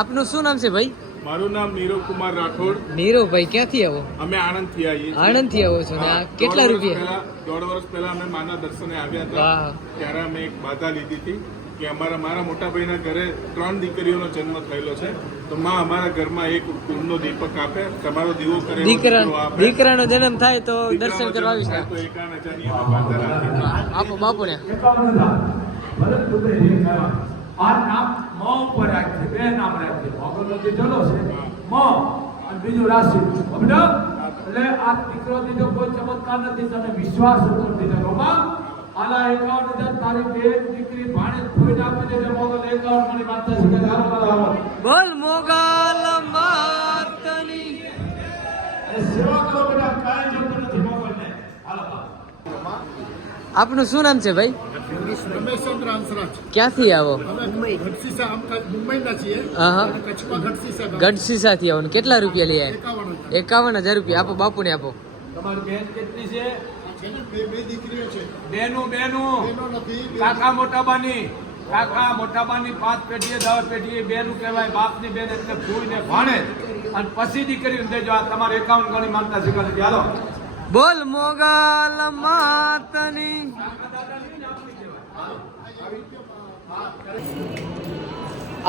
આપનું શું નામ છે ભાઈ? મારું નામ નીરવ કુમાર રાઠોડ. નીરવભાઈ ક્યાંથી આવો? અમે આણંદથી આવીએ છીએ. આણંદથી આવો છો ને? કેટલા રૂપિયા? દોઢ વર્ષ પહેલા અમે માના દર્શને આવ્યા હતા. ત્યારે અમે એક બાધા લીધી હતી કે અમારા મારા મોટા ભાઈના ઘરે ત્રણ દીકરીઓનો જન્મ થયેલો છે. તો માં અમારા ઘરમાં એક કુંડનો દીપક આપે તમારો દીવો કરે દીકરા દીકરાનો જન્મ થાય તો દર્શન કરવા આવી થાય તો એકાન હજારની બાધા આપો બાપુ ને ભરત પુત્રે આ નામ મ ઉપર રાખજે બે નામ રાખજે. મોગલનો જે જલો છે. મ અને બીજું રાશિ. સમજો? એટલે આ દીકરો દીધો કોઈ ચમત્કાર નથી તને વિશ્વાસ ઉપર દીધેલો રોમા આલા એકાવન હજાર તારી બે દીકરી ભાણે ધોઈને આપી એટલે મોગલ એકાવન મને માતા છે કે હાલો બોલ મોગલ માતની. સેવા કરો બેટા કાંઈ જોતું નથી મોગલને. હાલો હાલો. આપનું શું નામ છે ભાઈ? રમેશચંદ્ર હંસરાજ ક્યાંથી આવો? આમ મુંબઈના છીએ. હા, હા. કચ્છમાં ગામ. ગઢસીસાથી આવો. કેટલા રૂપિયા લઈ એકાવન હજાર. એકાવન હજાર રૂપિયા. આપો બાપુ ને આપો. તમારી બેન કેટલી છે? આ છે ને બે બે દીકરીઓ છે. બેનું બેનું. કાકા મોટાબાની. કાકા મોટાબાની પાંચ પેઢીએ દસ પેઢીએ બેનું કહેવાય. બાપની બેન એટલે ફૂઈ ને ભાણે. અને પછી દીકરી દેજો આ તમારે એકાવન ગણી માનતા શીખવાડી ચાલો બોલ મોગલ માતની.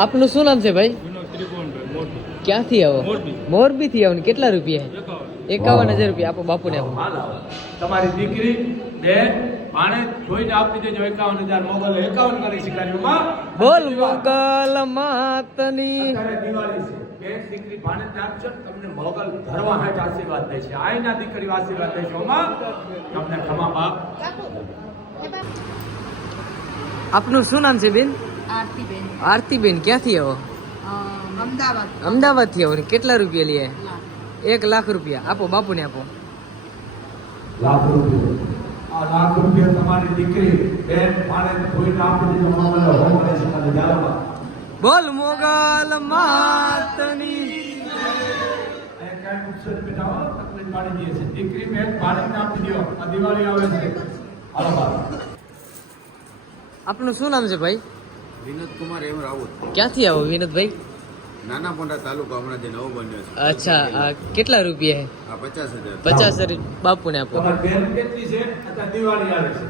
આપનું શું નામ છે ભાઈ? ક્યાંથી આવો? મોરબી. થી આવો ને કેટલા રૂપિયા? એકાવન. હજાર રૂપિયા. આપો બાપુ ને આપો તમારી દીકરી બેન ભાણે જોઈને આપી દેજો એકાવન હજાર મોગલ. એકાવન ગણી શીખવાડ્યું બોલ મોગલ માતની. દિવાળી છે. બેન દીકરી ભાણે આપજો તમને મોગલ ધરવા હાટ આશીર્વાદ દે છે. આઈના દીકરીઓ આશીર્વાદ દે છે ઓમાં તમને ખમા બાપ. આપનું શું નામ છે બેન? આરતીબેન આરતીબેન ક્યાંથી આવો? અમદાવાદ અમદાવાદ. થી આવો ને કેટલા રૂપિયા લઈએ એક લાખ રૂપિયા. આપો બાપુ ને આપો. લાખ રૂપિયા. આ લાખ રૂપિયા તમારી દીકરી બેન ભાણે જોઈને આપી દેજો મોગલ હોમ બા બોલ મોગલ માતની. કાંઈ નુકસાન બેટા તકલીફ પાડી દે છે. દીકરી બેન ભાણેજને નામ દ્યો આ દિવાળી આવે છે. હાલો બા આપનું શું નામ છે ભાઈ? વિનોદ કુમાર એમ રાવત ક્યાંથી આવો વિનોદભાઈ નાના પોંડા તાલુકા હમણાં જે નવો બન્યો છે. અચ્છા આ કેટલા રૂપિયા આ પચાસ હજાર. પચાસ બાપુ ને આપો. બેન કેટલી છે? અત્યારે દિવાળી આવે છે.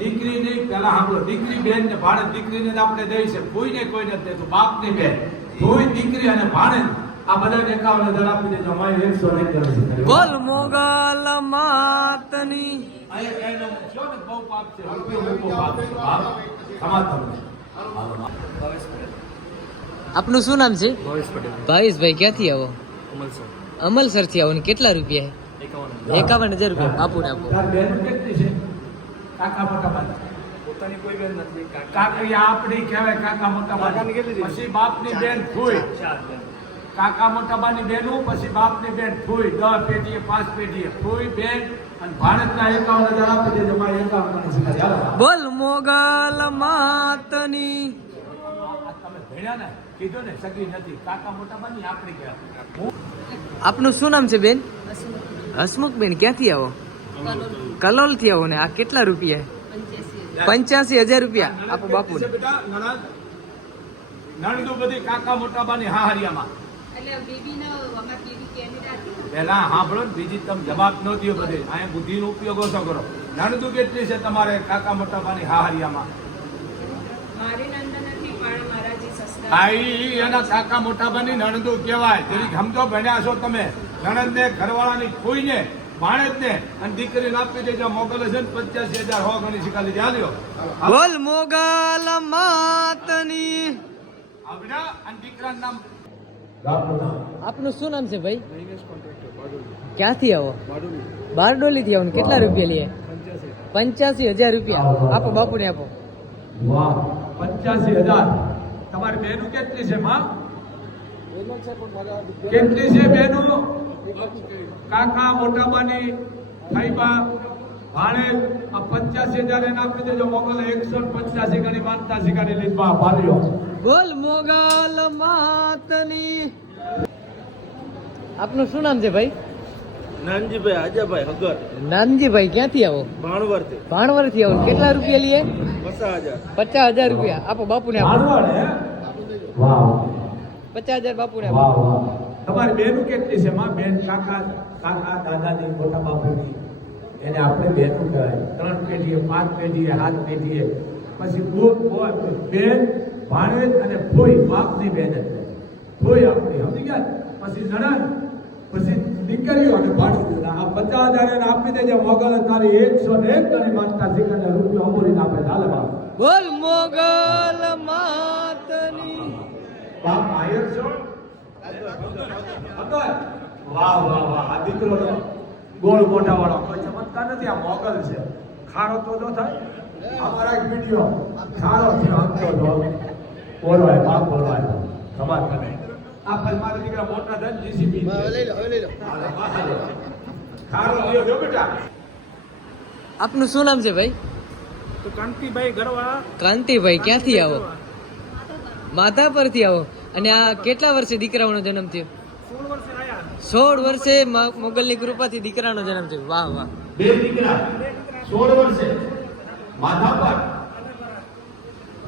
દીકરી નહીં પેલા દીકરી બેન ને ભાડે દીકરીને આપણે દઈ છે કોઈને કોઈ ને દેતું બાપની બેન. કોઈ દીકરી અને ભાણે આ બધા એકાવન હજાર આપી દેજો અમારે એકસો ને એક છે બોલ મોગલ માતની. અહીંયા કઈ ન ને બહુ પાપ છે. રૂપિયો મૂકો પાપ સમાજ તમને. આપનું શું નામ છે? ભાવેશભાઈ ક્યાંથી આવો? અમલસરથી આવો ને કેટલા રૂપિયા? એકાવન હજાર. રૂપિયા. આપો ને આપો. તાર બેન કેટલી છે? કાકા મોટા પોતાની કોઈ બેન નથી કાકા. આપણી કહેવાય કાકા મોટા બાપ પછી બાપની બેન ફૂઈ કાકા મોટા બાની બેનું પછી બાપની બેન ફૂઈ દસ પેઢીએ પાંચ પેઢીએ. ફૂઈ બેન અને ભારતના એકાવન હજાર આપી દેજો મારે એકાવન. બોલ મોગલ માતની. તમે ભણ્યા ને કીધું ને સગી નથી. કાકા મોટા બાની કહેવાય આપનું શું નામ છે બેન? હસમુખ બેન ક્યાંથી આવો? કલોલથી આવો ને. આ કેટલા રૂપિયા? પંચ્યાસી હજાર. રૂપિયા. આપો બાપુ નણંદ બધી કાકા મોટા બાની હાહરિયામાં. પહેલા સાંભળો ને બીજી તમે જવાબ ન દો બધે. અહીંયા બુદ્ધિનો ઉપયોગ ઓછો કરો. નણદુ કેટલી છે તમારે કાકા મોટા પાની હાહરિયામાં? મારી નંદ નથી પણ મારા જે સસરા આ ઈ એના કાકા મોટા બાની નણંદુ કહેવાય. જરીક સમજો ભણ્યા છો તમે. નણંદ ને ઘરવાળાની ખોઈને ભાણેજ ને અને દીકરી આપી દેજો. મોગલ છે ને પચાસી હજાર હો ગણી શીખાલી ચાલ્યો બોલ મોગલ માતની. આવડ્યા અને દીકરાનું નામ આપનું શું નામ છે ભાઈ? ક્યાંથી આવો? બારડોલી. થી આવો ને કેટલા રૂપિયા લઈએ? પંચ્યાસી. હજાર રૂપિયા. આપો બાપુ ને આપો. વાહ. પચાસી હજાર. તમારી બેનું કેટલી છે માં? કેટલી છે બેનું કાકા મોટાબાની ફાઈબા ભાણે. આ પંચ્યાસી હજાર એને આપી દેજો. મોકલે એકસો પંચ્યાસી ગણી માનતા શીખાડી લીધી બા ભાલ્યો બોલ. મોગલ માતની. આપનું શું નામ છે ભાઈ? નાનજીભાઈ આજાભાઈ હગર. નાનજીભાઈ ક્યાંથી આવો? ભાણવરથી. ભાણવરથી આવો. કેટલા રૂપિયા લઈએ પચાસ હજાર. પચાસ હજાર રૂપિયા. આપો બાપુ ને આપો હે? વાહ. પચાસ હજાર બાપુને આપો. તમારી બેનું કેટલી છે? માં બેન કાકા કાકા દાદાની મોટા બાપુની એને આપણે બેનું કહેવાય. ત્રણ પેઢીએ પાંચ પેઢીએ સાત પેઢીએ. પછી બેન ભાણેજ અને ફોઈ બાપની બેન એટલે ફોઈ આપણી સમજી ગયા? પછી નણંદ પછી દીકરીઓ અને ભાણેજ આ પચાસ હજાર આપી દેજે મોગલ તારી એકસો ને એક ગણી માનતા સિકંદર રૂપિયો અમૂરીને આપે હાલે બાપ બોલ મોગલ માતની. બાપ આયર છો? વાહ વાહ વાહ. આ દીકરો ગોળ મોટા વાળો કોઈ ચમત્કાર નથી. આ મોગલ છે. ખારો તો ન થાય. અમારા એક વીડિયો. ખારો છે હંતો તો બોલવાય બાપ બોલવાય. સમાજ કરે આ મારા દીકરા મોટા ધન જીસીબી લઈ લો લઈ લો. ખારો લ્યો જો બેટા. આપનું શું નામ છે ભાઈ? તો કાંતિભાઈ ગરવા. ક્રાંતિભાઈ ક્યાંથી આવો? માથા પરથી આવો. અને આ કેટલા વર્ષે દીકરાઓનો જન્મ થયો? સોળ વર્ષે મોગલની કૃપાથી દીકરાનો જન્મ થયો. વાહ વાહ. બે દીકરા. સોળ વર્ષે. માથા પર.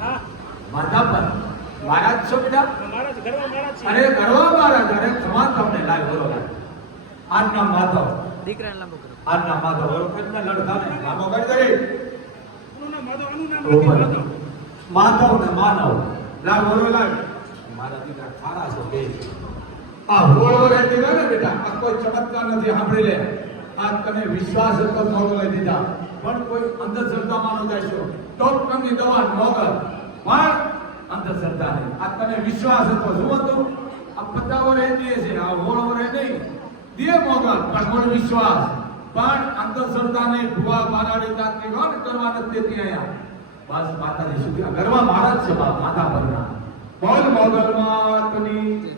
હા. પર. મારા જ છો બેટા અરે કરવા મારા ઘરે સમાન તમને લાગ બરોબર. આજના માધવ. દીકરાને લાંબો કરો. આજના માધવ બરોબર ને લડતા ને લાંબો કરી દે. માધવ ને માનવ. લાગ બરોબર લાગ મારા દીકરા ખારા છો બે. આ હોળો રે દીધા ને બેટા આ કોઈ ચમત્કાર નથી સાંભળી લે. આ તમે વિશ્વાસ હતો મોગલ લઈ દીધા. પણ કોઈ અંધશ્રદ્ધામાં જાય છો. તો કમની દવા મોગલ પણ અંધશ્રદ્ધા નહીં આ તને વિશ્વાસ હતો. શું હતું? આ પચાવો રે દે છે, આ હોળો રે નહીં દે મોગલ, પણ મને વિશ્વાસ. પણ અંધશ્રદ્ધા નહીં ભુવા બારાડી તાત્રી વાત કરવા નથી દેતી અહીંયા બસ માતાજી સુધી ગરવા મારા જ છે માતા પરના બોલ મોગલ માતની.